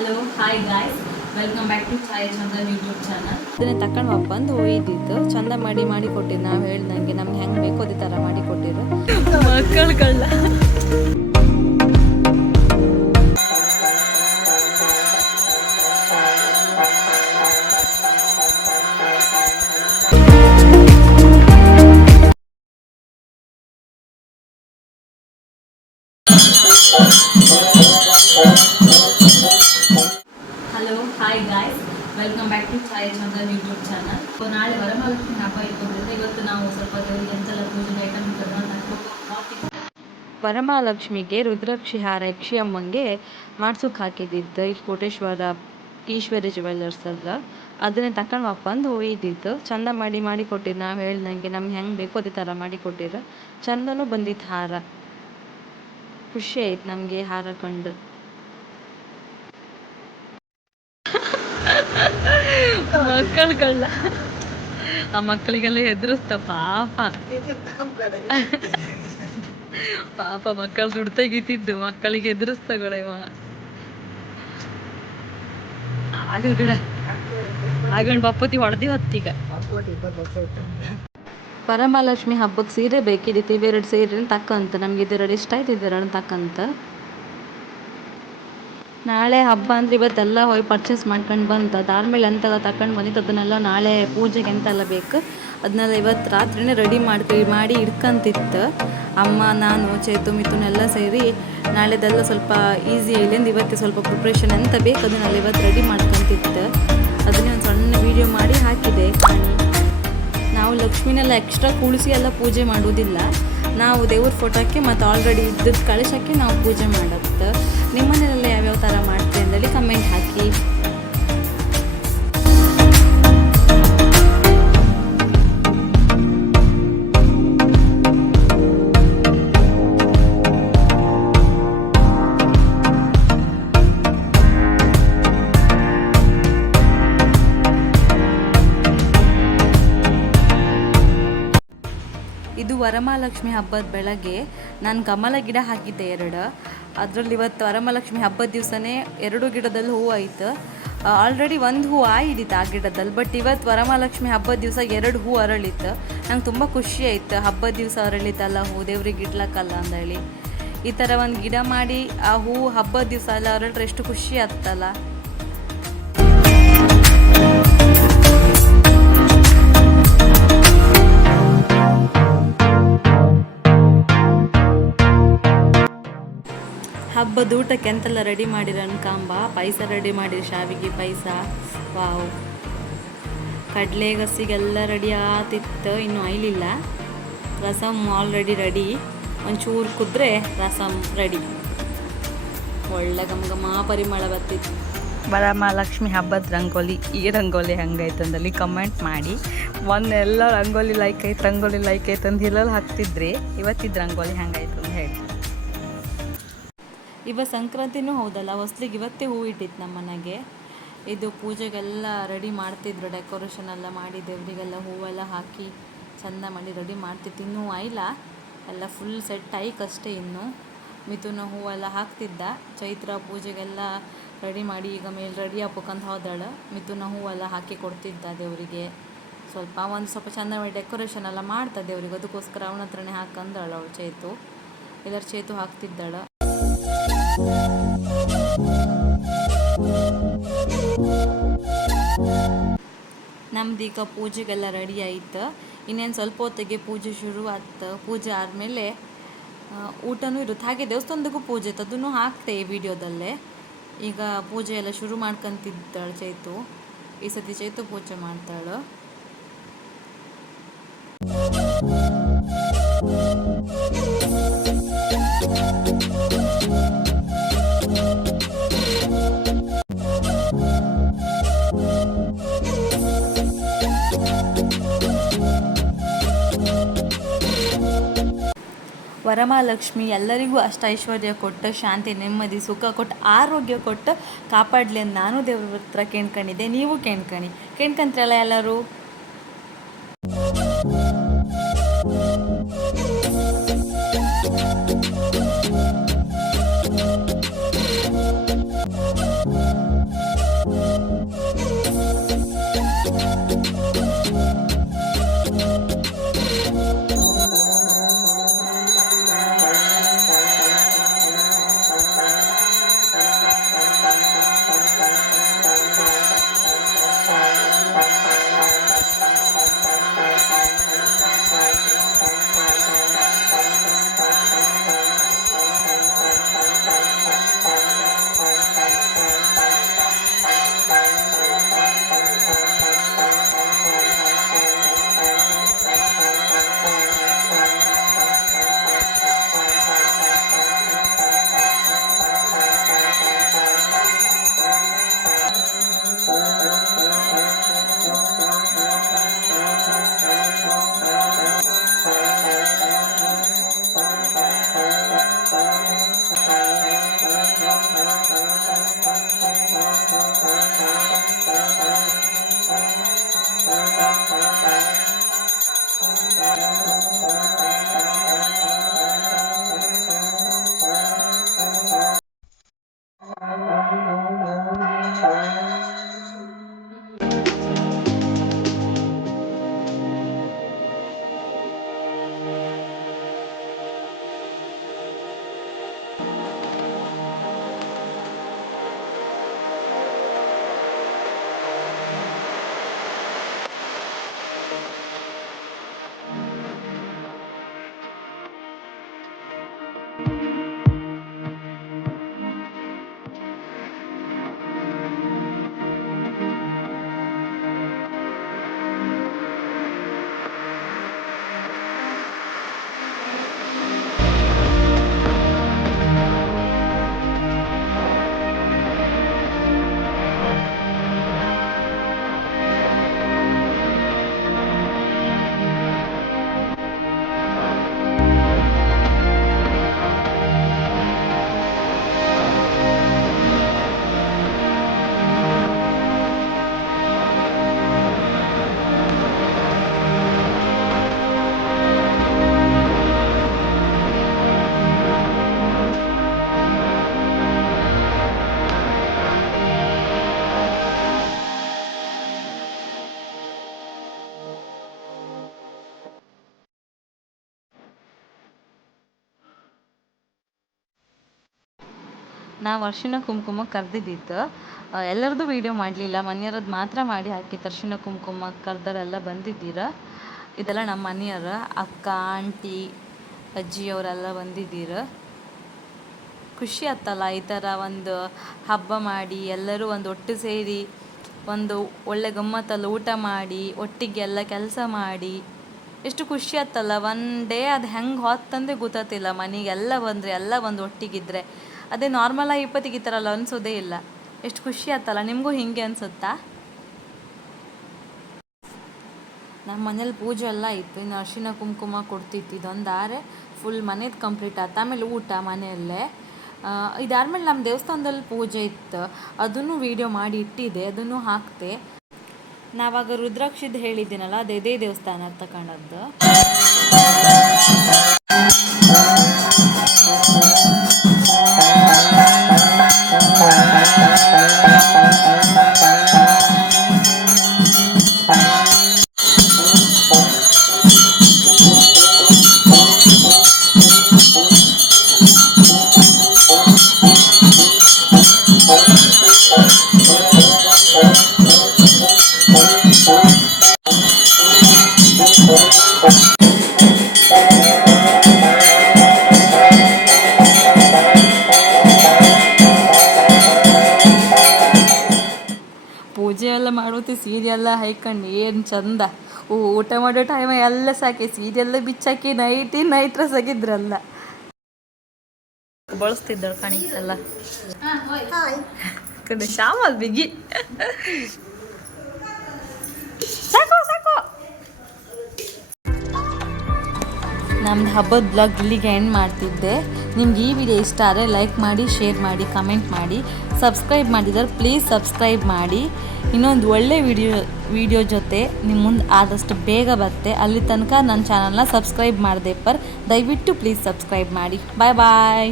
Hello hi guys, welcome back to Chaya Chandan YouTube channel. ಅದನ್ನ ತಕೊಂಡು ಬಂದು ಒಯ್ದಿದ್ದು ಚಂದ ಮಾಡಿ ಕೊಟ್ಟಿರು. ನಾವು ಹೇಳ್ದಂಗೆ ನಮ್ಗೆ ಹೆಂಗೆ ಬೇಕು ಅದೇ ಥರ ಮಾಡಿ ಕೊಟ್ಟಿರು. ಮಕ್ಕಳುಗಳನ್ನ hello hi guys, welcome back to Chaya Chandan YouTube channel. ನಾಳೆ ವರಮಹಾಲಕ್ಷ್ಮಿ ಹಬ್ಬ ಇಟ್ಕೊಂಡಿದ್ದೆ. ಇವತ್ತು ನಾವು ಸ್ವಲ್ಪ ದೇವರಿಗೆ ಎಂತೆಲ್ಲ ಪೂಜೆ ಐಟಮ್ ವರಮಹಾಲಕ್ಷ್ಮಿಗೆ ರುದ್ರಾಕ್ಷಿ ಹಾರ ಯಕ್ಷಿಯಮ್ಮಂಗೆ ಮಾಡ್ಸೋಕೆ ಹಾಕಿದ್ದಿದ್ದು ಈ ಕೋಟೇಶ್ವರ ಈಶ್ವರಿ ಜ್ಯುವೆಲ್ಲರ್ಸ್ ಅಲ್ಲ. ಅದನ್ನೇ ತಕೊಂಡು ಬಂದು ಒಯ್ದಿದ್ದು ಚಂದ ಮಾಡಿ ಕೊಟ್ಟಿರು. ನಾವು ಹೇಳ್ದಂಗೆ ನಮ್ಗೆ ಹೆಂಗೆ ಬೇಕು ಅದೇ ಥರ ಮಾಡಿ ಕೊಟ್ಟಿರು. ಚಂದನೂ ಬಂದಿತ್ತು ಹಾರ. ಖುಷಿ ಆಯ್ತು ನಮಗೆ ಹಾರ ಕಂಡು. ಮಕ್ಕಳುಗಳನ್ನ ಆ ಮಕ್ಕಳಿಗೆಲ್ಲ ಎದುರಿಸ್ತ ಪಾಪ ಮಕ್ಕಳು ದುಡ್ಡು ತೆಗಿತಿದ್ದು ಮಕ್ಕಳಿಗೆ ಎದುರಿಸ್ತಗಳೇವ ಆಗಂಡ್ ಬಪ್ಪತಿ ಹೊಡೆದಿ ಹೊತ್ತೀಗ. ವರಮಹಾಲಕ್ಷ್ಮಿ ಹಬ್ಬಕ್ಕೆ ಸೀರೆ ಬೇಕಿದ್ದಿತ್ತು. ಇವೆರಡು ಸೀರೆ ತಕ್ಕಂತ ನಮ್ಗೆ ಇದೆರಡು ಇಷ್ಟ ಆಯ್ತು. ಇದೆರಡು ತಕ್ಕಂತ ನಾಳೆ ಹಬ್ಬ ಅಂದರೆ ಇವತ್ತೆಲ್ಲ ಹೋಗಿ ಪರ್ಚೇಸ್ ಮಾಡ್ಕೊಂಡು ಬಂತು. ಅದಾದಮೇಲೆ ಎಂತೆಲ್ಲ ತಗೊಂಡು ಬಂದಿತ್ತು ಅದನ್ನೆಲ್ಲ ನಾಳೆ ಪೂಜೆಗೆ ಎಂತೆಲ್ಲ ಬೇಕು ಅದನ್ನೆಲ್ಲ ಇವತ್ತು ರಾತ್ರಿನೇ ರೆಡಿ ಮಾಡಿ ಇಟ್ಕೊಂತಿತ್ತು. ಅಮ್ಮ, ನಾನು, ಚೇತು, ಮಿಥುನ್ ಎಲ್ಲ ಸೇರಿ ನಾಳೆದೆಲ್ಲ ಸ್ವಲ್ಪ ಈಸಿ ಇಲ್ಲಿಂದ ಇವತ್ತೇ ಸ್ವಲ್ಪ ಪ್ರಿಪ್ರೇಷನ್ ಎಂತ ಬೇಕು ಅದನ್ನೆಲ್ಲ ಇವತ್ತು ರೆಡಿ ಮಾಡ್ಕೊಂತಿತ್ತು. ಅದನ್ನೇ ಒಂದು ಸಣ್ಣ ವೀಡಿಯೋ ಮಾಡಿ ಹಾಕಿದೆ ಕಾಣಿ. ನಾವು ಲಕ್ಷ್ಮಿನೆಲ್ಲ ಎಕ್ಸ್ಟ್ರಾ ಕೂಳಿಸಿ ಎಲ್ಲ ಪೂಜೆ ಮಾಡೋದಿಲ್ಲ. ನಾವು ದೇವ್ರ ಫೋಟೋಕ್ಕೆ ಮತ್ತು ಆಲ್ರೆಡಿ ಇದ್ದದ್ದು ಕಳಶಕ್ಕೆ ನಾವು ಪೂಜೆ ಮಾಡುತ್ತೆ. ನಿಮ್ಮನೆಲ್ಲ ಯಾವ್ಯಾವ ಥರ ಮಾಡ್ತೀವಿ ಅಂತೇಳಿ ಕಮೆಂಟ್ ಹಾಕಿ. ಇದು ವರಮಹಾಲಕ್ಷ್ಮಿ ಹಬ್ಬದ ಬೆಳಗ್ಗೆ ನಾನು ಕಮಲ ಗಿಡ ಹಾಕಿದ್ದೆ 2. ಅದರಲ್ಲಿ ಇವತ್ತು ವರಮಹಾಲಕ್ಷ್ಮಿ ಹಬ್ಬದ ದಿವಸನೇ 2 ಗಿಡದಲ್ಲಿ ಹೂವು ಆಯ್ತು. ಆಲ್ರೆಡಿ ಒಂದು ಹೂವು ಆಯಿಡಿತ್ತು ಆ ಗಿಡದಲ್ಲಿ. ಬಟ್ ಇವತ್ತು ವರಮಹಾಲಕ್ಷ್ಮಿ ಹಬ್ಬದ ದಿವಸ 2 ಹೂವು ಅರಳಿತ್ತು. ನಂಗೆ ತುಂಬ ಖುಷಿ ಆಯಿತು. ಹಬ್ಬದ ದಿವಸ ಅರಳಿತಲ್ಲ ಹೂ, ದೇವ್ರಿಗೆ ಇಡ್ಲಕ್ಕಲ್ಲ ಅಂದೇಳಿ ಈ ಥರ ಒಂದು ಗಿಡ ಮಾಡಿ ಆ ಹೂವು ಹಬ್ಬದ ದಿವಸ ಎಲ್ಲ ಅರಳ್ರೆ ಎಷ್ಟು ಖುಷಿ ಆಗ್ತಲ್ಲ. ಹಬ್ಬದ ಊಟಕ್ಕೆ ಎಂತೆಲ್ಲ ರೆಡಿ ಮಾಡಿರೋ ಅನ್ಕಾಂಬ. ಪಾಯಸ ರೆಡಿ ಮಾಡಿರಿ, ಶಾವಿಗೆ ಪಾಯಸ. ವಾವ್, ಕಡಲೆ ಗಸಿಗೆಲ್ಲ ರೆಡಿ ಆತಿತ್ತು, ಇನ್ನೂ ಆಯ್ಲಿಲ್ಲ. Rasam already ready. ಒಂಚೂರು ಕುದ್ರೆ ರಸಮ್ ರೆಡಿ. ಒಳ್ಳೆ ಘಮ ಪರಿಮಳ ಬರ್ತಿತ್ತು. ವರಮಹಾಲಕ್ಷ್ಮಿ ಹಬ್ಬದ ರಂಗೋಲಿ, ಈ ರಂಗೋಲಿ ಹಂಗಾಯ್ತು ಅಂದಲ್ಲಿ ಕಮೆಂಟ್ ಮಾಡಿ. ಮೊನ್ನೆಲ್ಲ ರಂಗೋಲಿ ಲೈಕ್ ಆಯ್ತು ಅಂತ ಹಿಲ್ಲಲ್ಲಿ ಹಾಕ್ತಿದ್ರಿ. ಇವತ್ತಿದ್ದು ರಂಗೋಲಿ ಹಂಗಾಯ್ತು ಅಂತ ಹೇಳಿ. ಇವತ್ತು ಸಂಕ್ರಾಂತಿನೂ ಹೌದಲ್ಲ, ಹೊಸ್ಲಿಗೆ ಇವತ್ತೇ ಹೂ ಇಟ್ಟಿತ್ತು ನಮ್ಮ ಮನೆಗೆ. ಇದು ಪೂಜೆಗೆಲ್ಲ ರೆಡಿ ಮಾಡ್ತಿದ್ರು, ಡೆಕೋರೇಷನ್ ಎಲ್ಲ ಮಾಡಿ ದೇವರಿಗೆಲ್ಲ ಹೂವೆಲ್ಲ ಹಾಕಿ ಚೆಂದ ಮಾಡಿ ರೆಡಿ ಮಾಡ್ತಿತ್ತು. ಇನ್ನೂ ಆಯಿಲ್ಲ, ಎಲ್ಲ ಫುಲ್ ಸೆಟ್ ಆಯ್ಕಷ್ಟೇ. ಇನ್ನು ಮಿಥುನ ಹೂವೆಲ್ಲ ಹಾಕ್ತಿದ್ದ. ಚೈತ್ರ ಪೂಜೆಗೆಲ್ಲ ರೆಡಿ ಮಾಡಿ ಈಗ ಮೇಲೆ ರೆಡಿ ಹಾಕ್ಬೇಕಂತ ಹೋದಾಳು. ಮಿಥುನ ಹೂವೆಲ್ಲ ಹಾಕಿ ಕೊಡ್ತಿದ್ದ ದೇವರಿಗೆ. ಸ್ವಲ್ಪ ಚೆಂದ ಮಾಡಿ ಡೆಕೋರೇಷನ್ ಎಲ್ಲ ಮಾಡ್ತಾ ದೇವ್ರಿಗೆ. ಅದಕ್ಕೋಸ್ಕರ ಅವನ ಹತ್ರನೇ ಹಾಕಂದಳು ಅವಳು ಚೇತು. ಎಲ್ಲರ ಚೇತು ಹಾಕ್ತಿದ್ದಾಳು. ನಮ್ದೀಗ ಪೂಜೆಗೆಲ್ಲ ರೆಡಿ ಆಯ್ತು. ಇನ್ನೇನು ಸ್ವಲ್ಪ ಹೊತ್ತಿಗೆ ಪೂಜೆ ಶುರು ಆಯ್ತು. ಪೂಜೆ ಆದಮೇಲೆ ಊಟನೂ ಇರುತ್ತೆ. ಹಾಗೆ ದೇವಸ್ಥಾನದಕ್ಕೂ ಪೂಜೆ ಇತ್ತು, ಅದನ್ನು ಹಾಕ್ತೆ ಈ ವಿಡಿಯೋದಲ್ಲೇ. ಈಗ ಪೂಜೆ ಎಲ್ಲ ಶುರು ಮಾಡ್ಕೊಂತಿದ್ದಾಳು ಚೈತು. ಈ ಸತಿ ಚೈತು ಪೂಜೆ ಮಾಡ್ತಾಳು. ವರಮಹಾಲಕ್ಷ್ಮಿ ಎಲ್ಲರಿಗೂ ಅಷ್ಟ ಐಶ್ವರ್ಯ ಕೊಟ್ಟು, ಶಾಂತಿ, ನೆಮ್ಮದಿ, ಸುಖ ಕೊಟ್ಟು, ಆರೋಗ್ಯ ಕೊಟ್ಟು ಕಾಪಾಡಲಿ ಅಂತ ನಾನು ದೇವ್ರ ಹತ್ರ ಕೇಳ್ಕೊಂಡಿದ್ದೆ. ನೀವು ಕೇಳ್ಕೊಂತ್ರಲ್ಲ ಎಲ್ಲರೂ. ನಾವು ಅರಿಶಿನ ಕುಂಕುಮ ಕರೆದಿದ್ದಿತ್ತು. ಎಲ್ಲರದ್ದು ವೀಡಿಯೋ ಮಾಡಲಿಲ್ಲ, ಮನೆಯವ್ರದ್ದು ಮಾತ್ರ ಮಾಡಿ ಹಾಕಿತ್ತು. ಅರಿಶಿನ ಕುಂಕುಮ ಕರೆದರೆಲ್ಲ ಬಂದಿದ್ದೀರ. ಇದೆಲ್ಲ ನಮ್ಮ ಮನೆಯವ್ರ ಅಕ್ಕ, ಆಂಟಿ, ಅಜ್ಜಿಯವರೆಲ್ಲ ಬಂದಿದ್ದೀರ. ಖುಷಿ ಆತ್ತಲ್ಲ ಈ ಥರ ಒಂದು ಹಬ್ಬ ಮಾಡಿ ಎಲ್ಲರೂ ಒಂದು ಒಟ್ಟು ಸೇರಿ ಒಂದು ಒಳ್ಳೆ ಗಮ್ಮತ್ತಲ್ಲಿ ಊಟ ಮಾಡಿ ಒಟ್ಟಿಗೆ ಎಲ್ಲ ಕೆಲಸ ಮಾಡಿ ಎಷ್ಟು ಖುಷಿ ಆತ್ತಲ್ಲ. ಒನ್ ಡೇ ಅದು ಹೆಂಗೆ ಹೊತ್ತಂದೇ ಗೊತ್ತಾತಿಲ್ಲ. ಮನೆಗೆಲ್ಲ ಬಂದರೆ ಎಲ್ಲ ಒಂದು ಒಟ್ಟಿಗಿದ್ರೆ ಅದೇ ನಾರ್ಮಲಾಗಿ ಇಪ್ಪತ್ತಿಗಿತ್ತಾರಲ್ಲ ಅನಿಸೋದೇ ಇಲ್ಲ. ಎಷ್ಟು ಖುಷಿ ಆತ್ತಲ್ಲ. ನಿಮಗೂ ಹಿಂಗೆ ಅನಿಸುತ್ತಾ? ನಮ್ಮ ಮನೇಲಿ ಪೂಜೆ ಎಲ್ಲ ಇತ್ತು, ಇನ್ನು ಅರಿಶಿನ ಕುಂಕುಮ ಕೊಡ್ತಿತ್ತು. ಇದೊಂದಾರೆ ಫುಲ್ ಮನೇದು ಕಂಪ್ಲೀಟ್ ಆಯ್ತು. ಆಮೇಲೆ ಊಟ ಮನೆಯಲ್ಲೇ. ಇದಾದ್ಮೇಲೆ ನಮ್ಮ ದೇವಸ್ಥಾನದಲ್ಲಿ ಪೂಜೆ ಇತ್ತು, ಅದನ್ನು ವೀಡಿಯೋ ಮಾಡಿ ಇಟ್ಟಿದೆ, ಅದನ್ನು ಹಾಕ್ತೆ. ನಾವಾಗ ರುದ್ರಾಕ್ಷಿದ್ದು ಹೇಳಿದ್ದೀನಲ್ಲ, ಅದು ಇದೇ ದೇವಸ್ಥಾನ ತಗೊಂಡದ್ದು. ಪೂಜೆ ಎಲ್ಲ ಮಾಡೋತಿ ಸೀರೆಲ್ಲ ಹಾಯ್ಕೊಂಡು ಏನು ಚಂದ. ಊಟ ಮಾಡೋ ಟೈಮ್ ಎಲ್ಲ ಸಾಕಿ ಸೀರೆಲ್ಲ ಬಿಚ್ಚಾಕಿ ನೈಟ್ ಡ್ರೆಸ್ ಆಗಿದ್ರಲ್ಲ ಬಳಸ್ತಿದ್ದಳು ಕಾಣಿಸ್ತಲ್ಲ. ಶಾಮಲ್ ಬಿಗಿ ಸಾಕು ಸಾಕು. ನಮ್ದು ಹಬ್ಬದ ಬ್ಲಾಗ್ ಇಲ್ಲಿಗೆ ಎಂಡ್ ಮಾಡ್ತಿದ್ದೆ. ನಿಮ್ಗೆ ಈ ವಿಡಿಯೋ ಇಷ್ಟ ಆದರೆ ಲೈಕ್ ಮಾಡಿ, ಶೇರ್ ಮಾಡಿ, ಕಮೆಂಟ್ ಮಾಡಿ. ಸಬ್ಸ್ಕ್ರೈಬ್ ಮಾಡಿದರೆ ಪ್ಲೀಸ್ ಸಬ್ಸ್ಕ್ರೈಬ್ ಮಾಡಿ. ಇನ್ನೊಂದು ಒಳ್ಳೆ ವಿಡಿಯೋ ಜೊತೆ ನಿಮ್ಮ ಮುಂದೆ ಆದಷ್ಟು ಬೇಗ ಬರುತ್ತೆ. ಅಲ್ಲಿ ತನಕ ನನ್ನ ಚಾನಲ್ನ ಸಬ್ಸ್ಕ್ರೈಬ್ ಮಾಡದೆ ದಯವಿಟ್ಟು ಪ್ಲೀಸ್ ಸಬ್ಸ್ಕ್ರೈಬ್ ಮಾಡಿ. ಬಾಯ್ ಬಾಯ್.